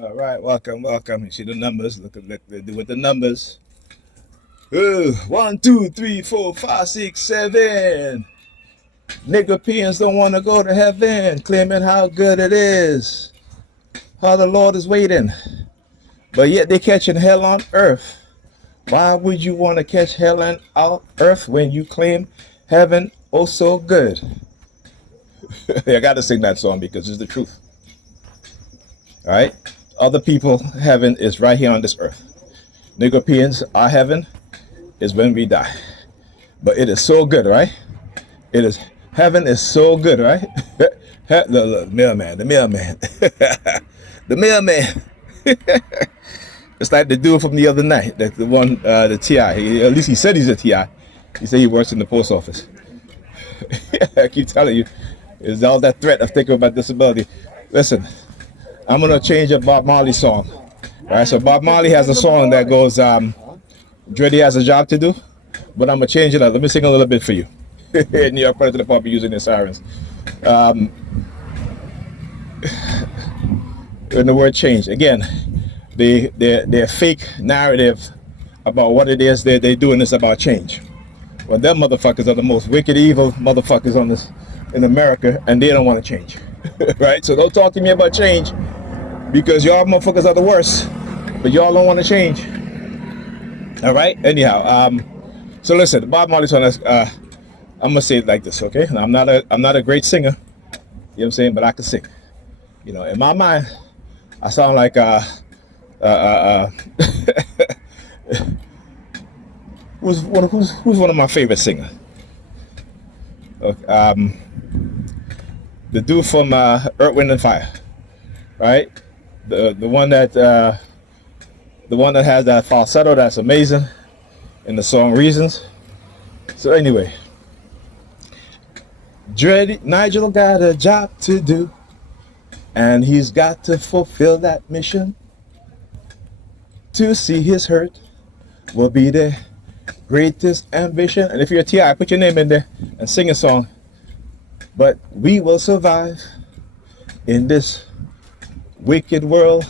All right, welcome. You see the numbers. Look at they do with the numbers. Ooh, 1, 2, 3, 4, 5, 6, 7. Nigga peons don't want to go to heaven, claiming how good it is, how the Lord is waiting, but yet they catching hell on earth. Why would you want to catch hell on earth when you claim heaven oh so good? I got to sing that song because it's the truth. All right, other people heaven is right here on this earth. Nigga peons, our heaven is when we die. But it is so good, right? It is heaven is so good, right? The mailman, the mailman, the mailman. It's like the dude from the other night, that the one, the TI. At least he said he's a TI. He said he works in the post office. I keep telling you, it's all that threat of thinking about disability. Listen, I'm gonna change a Bob Marley song. All right, so Bob Marley has a song that goes, Dreddy has a job to do, but I'm gonna change it up. Let me sing a little bit for you. New York President Pop using their sirens. When the word change again, their fake narrative about what it is they're doing is about change. Well, them motherfuckers are the most wicked, evil motherfuckers on this in America, and they don't want to change. Right? So don't talk to me about change because y'all motherfuckers are the worst, but y'all don't want to change. All right. Anyhow, so listen, Bob Marley song. I'm gonna say it like this, okay? I'm not a great singer, you know what I'm saying, but I can sing. You know, in my mind, I sound like uh, uh, who's one of my favorite singers? The dude from Earth, Wind and Fire, right? The one that has that falsetto that's amazing in the song Reasons. So anyway, Nigel got a job to do, and he's got to fulfill that mission. To see his hurt will be the greatest ambition. And if you're a TI, put your name in there and sing a song. But we will survive in this wicked world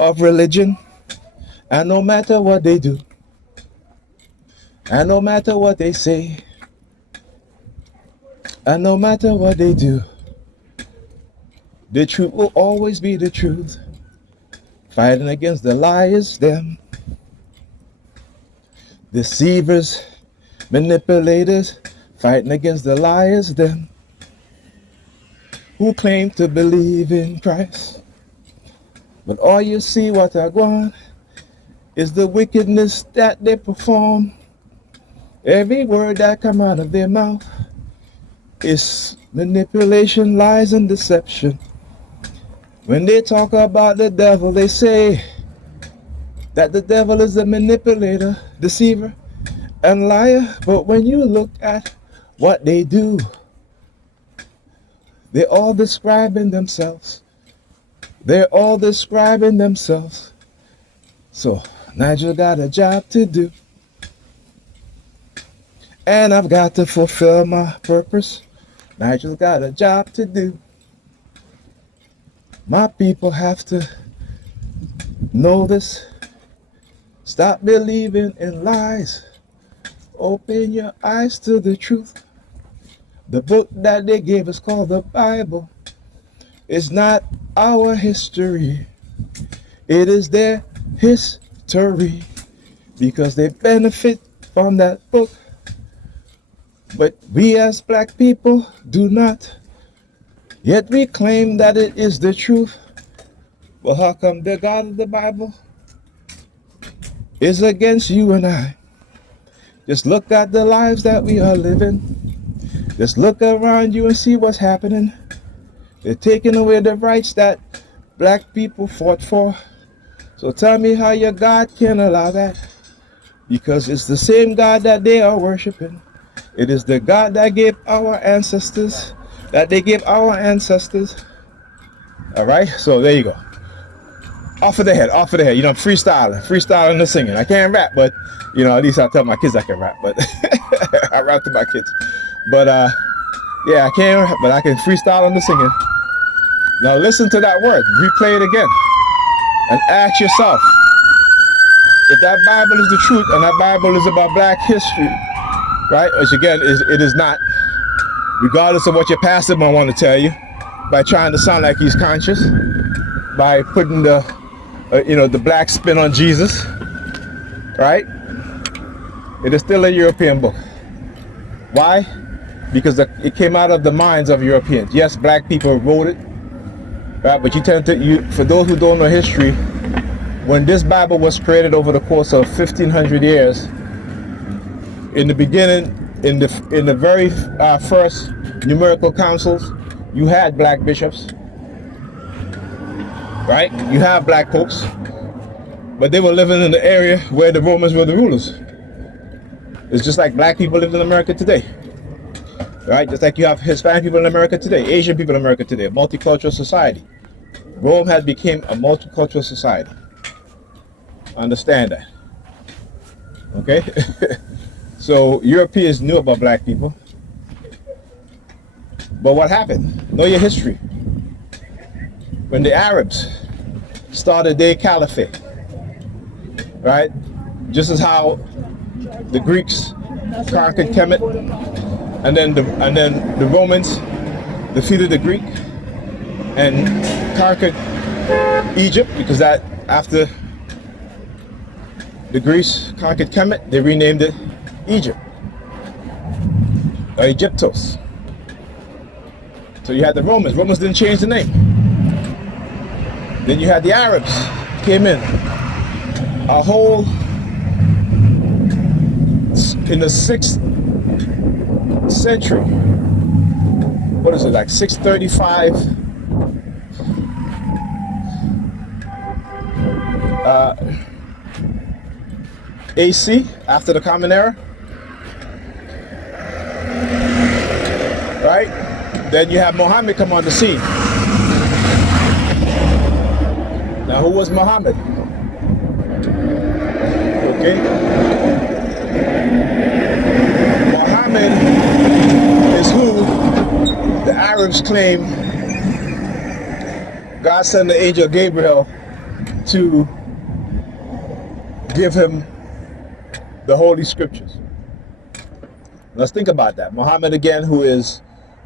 of religion. And no matter what they do, and no matter what they say, and no matter what they do, the truth will always be the truth. Fighting against the liars, them deceivers, manipulators, fighting against the liars, them who claim to believe in Christ. But all you see what I want is the wickedness that they perform. Every word that come out of their mouth is manipulation, lies, and deception. When they talk about the devil, they say that the devil is a manipulator, deceiver, and liar. But when you look at what they do, they're all describing themselves. They're all describing themselves. So Nigel got a job to do, and I've got to fulfill my purpose. Nigel got a job to do. My people have to know this. Stop believing in lies. Open your eyes to the truth. The book that they gave us called the Bible is not our history. It is their history because they benefit from that book. But we as black people do not. Yet we claim that it is the truth. Well, how come the God of the Bible is against you and I? Just look at the lives that we are living. Just look around you and see what's happening. They're taking away the rights that black people fought for. So tell me how your God can allow that. Because it's the same God that they are worshiping. It is the God that gave our ancestors, that they gave our ancestors. All right, so there you go. Off of the head, off of the head. You know, I'm freestyling the singing. I can't rap, but you know, at least I tell my kids I can rap. But I rap to my kids. But yeah, I can't rap, but I can freestyle on the singing. Now listen to that word. Replay it again. and ask yourself, if that Bible is the truth and that Bible is about black history, right? Which again, it is not, regardless of what your pastor might want to tell you, by trying to sound like he's conscious, by putting the, the black spin on Jesus, right? It is still a European book. Why? Because it came out of the minds of Europeans. Yes, black people wrote it, right? But for those who don't know history, when this Bible was created over the course of 1,500 years, in the beginning, in the very first numerical councils, you had black bishops, right? You have black popes, but they were living in the area where the Romans were the rulers. It's just like black people live in America today, right? Just like you have Hispanic people in America today, Asian people in America today, a multicultural society. Rome had become a multicultural society. Understand that, okay? So Europeans knew about black people, but what happened? Know your history. When the Arabs started their caliphate, right? Just as how the Greeks conquered Kemet, and then the Romans defeated the Greek and conquered Egypt, because that after the Greeks conquered Kemet, they renamed it Egypt, or Egyptos. So you had the Romans. Romans didn't change the name. Then you had the Arabs came in. A whole, in the 6th century, what is it, like 635 AC, after the Common Era, right? Then you have Muhammad come on the scene. Now, who was Muhammad? Okay. Muhammad is who the Arabs claim God sent the angel Gabriel to give him the Holy Scriptures. Let's think about that. Muhammad, again, who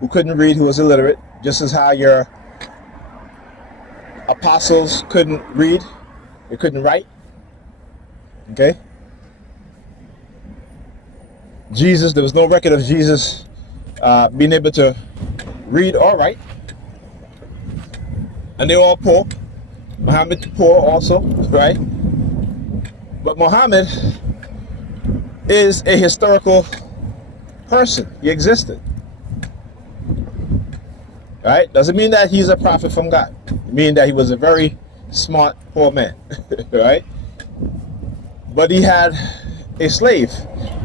couldn't read, who was illiterate, just as how your apostles couldn't read, they couldn't write. Okay? Jesus, there was no record of Jesus being able to read or write. And they were all poor. Muhammad poor also, right? But Muhammad is a historical person. He existed. Right? Doesn't mean that he's a prophet from God. It means that he was a very smart poor man. Right? But he had a slave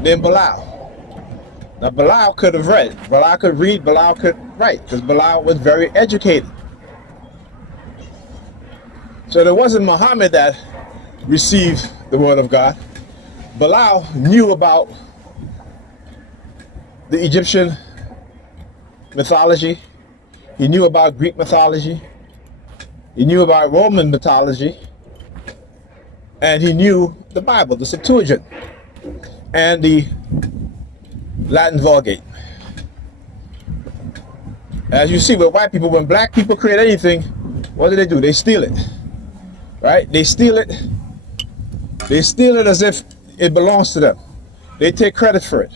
named Bilal. Now Bilal could have read. Bilal could read, Bilal could write, because Bilal was very educated. So there wasn't Muhammad that received the word of God. Bilal knew about the Egyptian mythology. He knew about Greek mythology. He knew about Roman mythology. And he knew the Bible, the Septuagint, and the Latin Vulgate. As you see with white people, when black people create anything, what do? They steal it. Right? They steal it. They steal it as if it belongs to them. They take credit for it.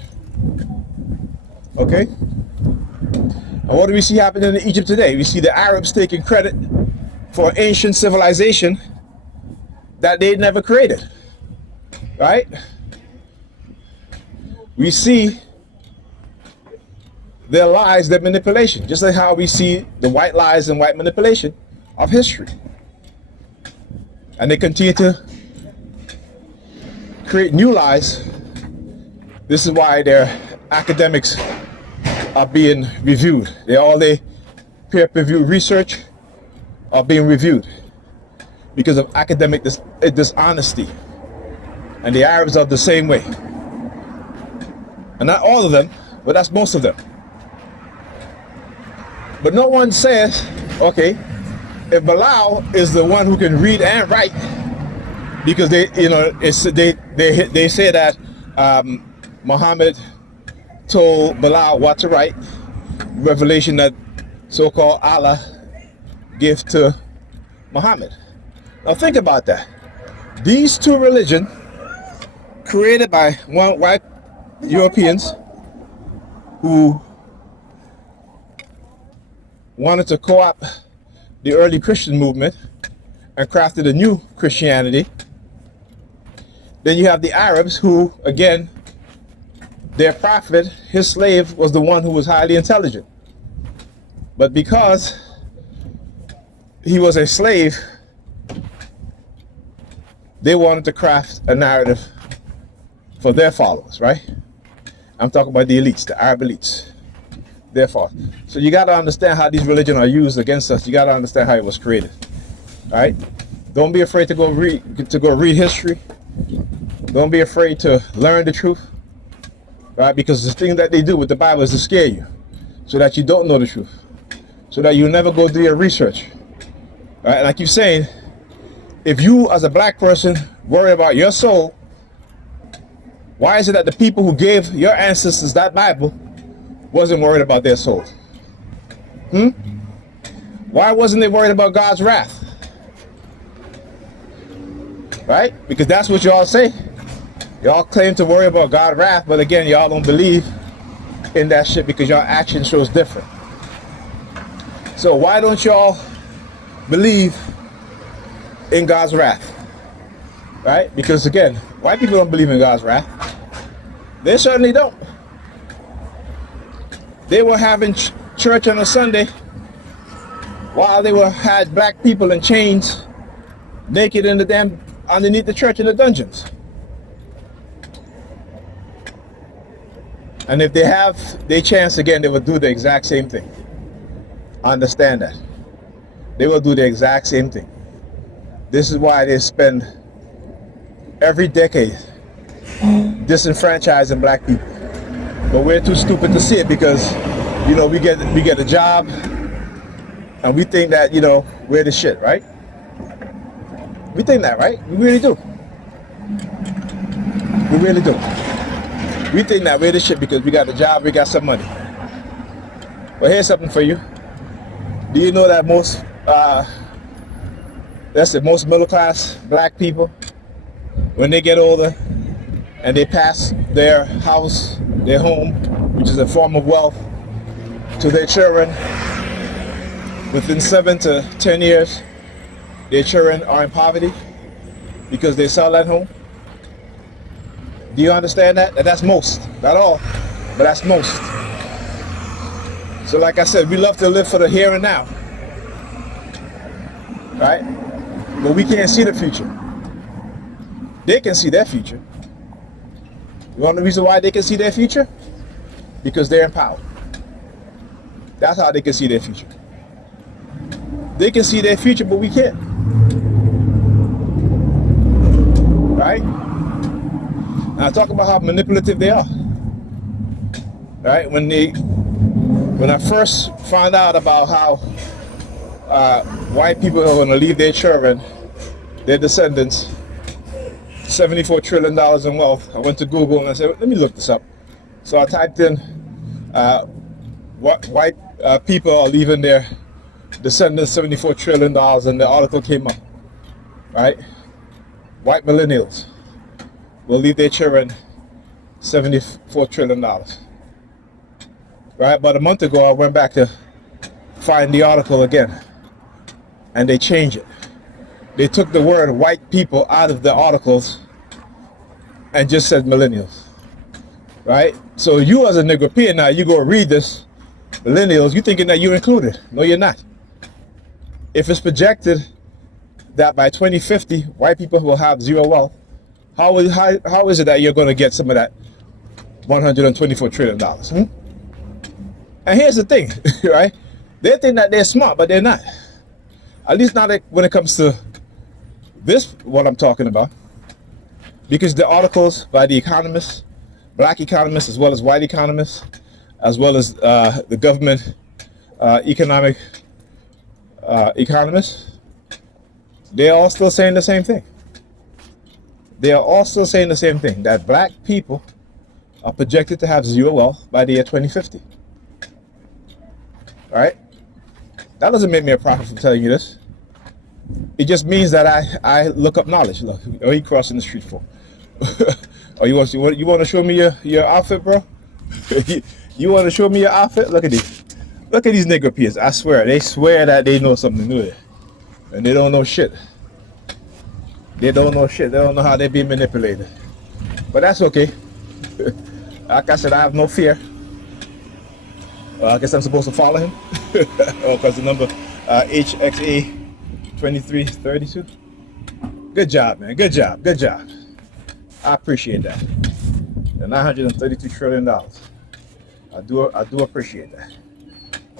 Okay? And what do we see happening in Egypt today? We see the Arabs taking credit for ancient civilization that they never created. Right? We see their lies, their manipulation, just like how we see the white lies and white manipulation of history. And they continue to create new lies. This is why their academics are being reviewed. All their peer-reviewed research are being reviewed because of academic dishonesty. And the Arabs are the same way. And not all of them, but that's most of them. But no one says, okay, if Bilal is the one who can read and write, because they say that Muhammad told Bilal what to write, revelation that so-called Allah gave to Muhammad. Now think about that. These two religions, created by white Europeans who wanted to co-opt the early Christian movement and crafted a new Christianity. Then you have the Arabs who, again, their prophet, his slave, was the one who was highly intelligent. But because he was a slave, they wanted to craft a narrative for their followers, right? I'm talking about the elites, the Arab elites. Therefore, so you got to understand how these religions are used against us. You got to understand how it was created, all right? Don't be afraid to go read history. Don't be afraid to learn the truth, right? Because the thing that they do with the Bible is to scare you, so that you don't know the truth, so that you never go do your research, right? Like you're saying, if you as a black person worry about your soul, why is it that the people who gave your ancestors that Bible wasn't worried about their soul? Why wasn't they worried about God's wrath? Right? Because that's what y'all say. Y'all claim to worry about God's wrath, but again, y'all don't believe in that shit because y'all action shows different. So why don't y'all believe in God's wrath? Right? Because again, white people don't believe in God's wrath. They certainly don't. They were having church on a Sunday while they had black people in chains, naked in the damn underneath the church in the dungeons. And if they have their chance again, they will do the exact same thing. Understand that. They will do the exact same thing. This is why they spend every decade disenfranchising black people. But we're too stupid to see it because, you know, we get a job and we think that, you know, we're the shit, right? We think that, right? We really do. We really do. We think that we're the shit because we got a job, we got some money. But here's something for you. Do you know that most middle class black people, when they get older and they pass their house, their home, which is a form of wealth, to their children, within 7 to 10 years, their children are in poverty because they sell that home? Do you understand that? That's most, not all, but that's most. So like I said, we love to live for the here and now, right? But we can't see the future. They can see their future. You want the reason why they can see their future? Because they're in power. That's how they can see their future. They can see their future, but we can't. Right? And I talk about how manipulative they are. Right? When I first found out about how white people are going to leave their children, their descendants, $74 trillion in wealth, I went to Google and I said, let me look this up. So I typed in what white people are leaving their descendants $74 trillion, and the article came up. Right? White millennials will leave their children $74 trillion. Right? About a month ago, I went back to find the article again, and they changed it. They took the word white people out of the articles and just said millennials. Right? So you as a Negropean now, you go read this, millennials, you thinking that you're included. No, you're not. If it's projected that by 2050, white people will have zero wealth, how is it that you're going to get some of that $124 trillion? And here's the thing, right? They think that they're smart, but they're not. At least not when it comes to this, what I'm talking about. Because the articles by the economists, black economists as well as white economists, as well as the government economic economists, they're all still saying the same thing. They are all still saying the same thing, that black people are projected to have zero wealth by the year 2050. All right? That doesn't make me a prophet for telling you this. It just means that I look up knowledge. Look, what are you crossing the street for? Oh, you want to show me your outfit, bro? You want to show me your outfit? Look at these. Look at these nigger peers. I swear, they swear that they know something new, and they don't know shit. They don't know shit. They don't know how they're being manipulated. But that's okay. Like I said, I have no fear. Well, I guess I'm supposed to follow him. Oh, because the number HXA 2332. Good job, man. Good job. Good job. I appreciate that. The $932 trillion. I do appreciate that.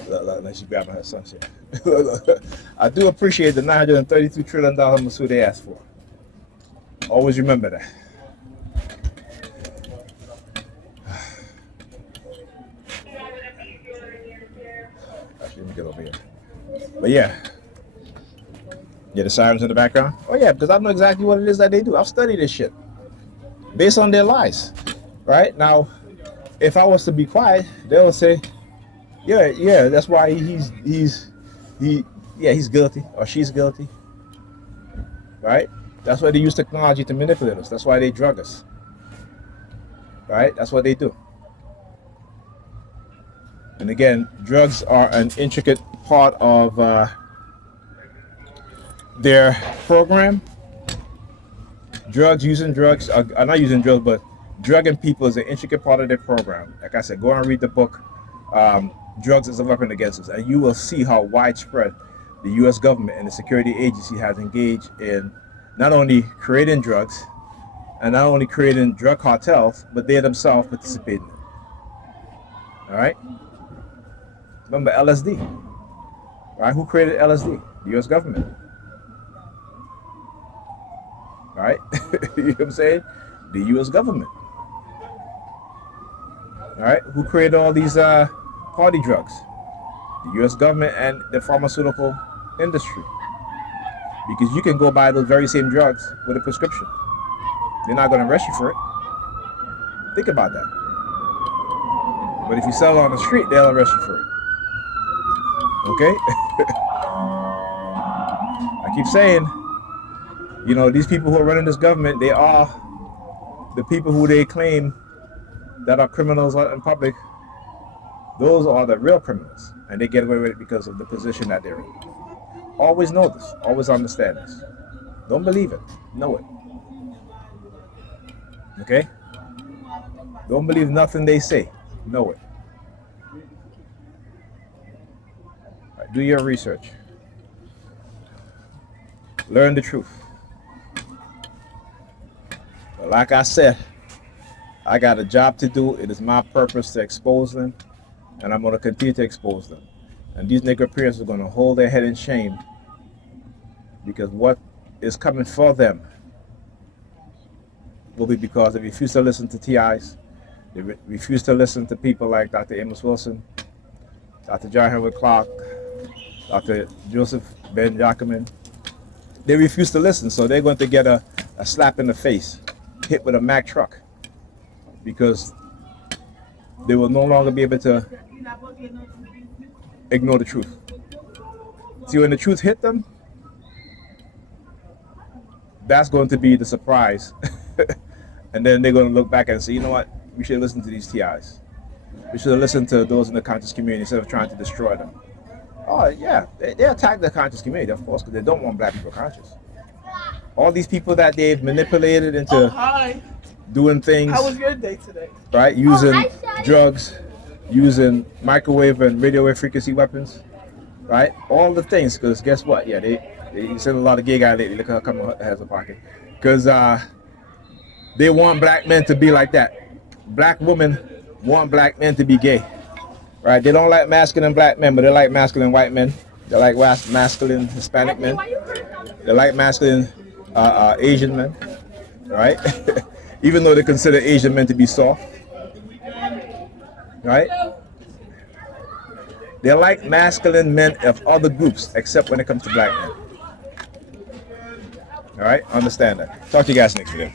Let she grab her son shit. I do appreciate the $932 trillion Masood they asked for. Always remember that. Actually, let me get over here. But yeah. Yeah, the sirens in the background? Oh yeah, because I know exactly what it is that they do. I've studied this shit. Based on their lies. Right? Now, if I was to be quiet, they would say, yeah, that's why he's guilty or she's guilty. Right? That's why they use technology to manipulate us. That's why they drug us. Right? That's what they do. And again, drugs are an intricate part of their program. Using drugs are not using drugs, but drugging people is an intricate part of their program. Like I said, go and read the book, Drugs as a Weapon Against Us, and you will see how widespread the U.S. government and the security agency has engaged in not only creating drugs and not only creating drug cartels, but they themselves participate in it. All right? Remember LSD, right? Who created LSD? The U.S. government. All right? You know what I'm saying? The U.S. government. All right? Who created all these party drugs? The U.S. government and the pharmaceutical industry. Because you can go buy those very same drugs with a prescription. They're not going to arrest you for it. Think about that. But if you sell it on the street, they'll arrest you for it. Okay? I keep saying, you know, these people who are running this government, they are the people who they claim that are criminals in public. Those are the real criminals. And they get away with it because of the position that they're in. Always know this. Always understand this. Don't believe it. Know it. Okay? Don't believe nothing they say. Know it. Right, do your research. Learn the truth. But like I said, I got a job to do. It is my purpose to expose them. And I'm going to continue to expose them. And these Nigerians are going to hold their head in shame, because what is coming for them will be because they refuse to listen to TIs. They refuse to listen to people like Dr. Amos Wilson, Dr. John Henry Clark, Dr. Joseph Ben Jacobin. They refuse to listen, so they're going to get a slap in the face, hit with a Mack truck, because they will no longer be able to ignore the truth. See, when the truth hit them, that's going to be the surprise. And then they're going to look back and say, you know what, we should listen to these TIs. We should listen to those in the conscious community instead of trying to destroy them. Oh yeah, they attack the conscious community, of course, because they don't want black people conscious. All these people that they've manipulated into doing things. How was your day today? Right, using drugs, using microwave and radio wave frequency weapons, right? All the things, because guess what? Yeah, they send a lot of gay guys lately. Look how come has a pocket, because they want black men to be like that. Black women want black men to be gay, right? They don't like masculine black men, but they like masculine white men. They like masculine Hispanic men. They like masculine Asian men, right? Even though they consider Asian men to be soft, right? They like masculine men of other groups, except when it comes to black men. All right, understand that. Talk to you guys next video.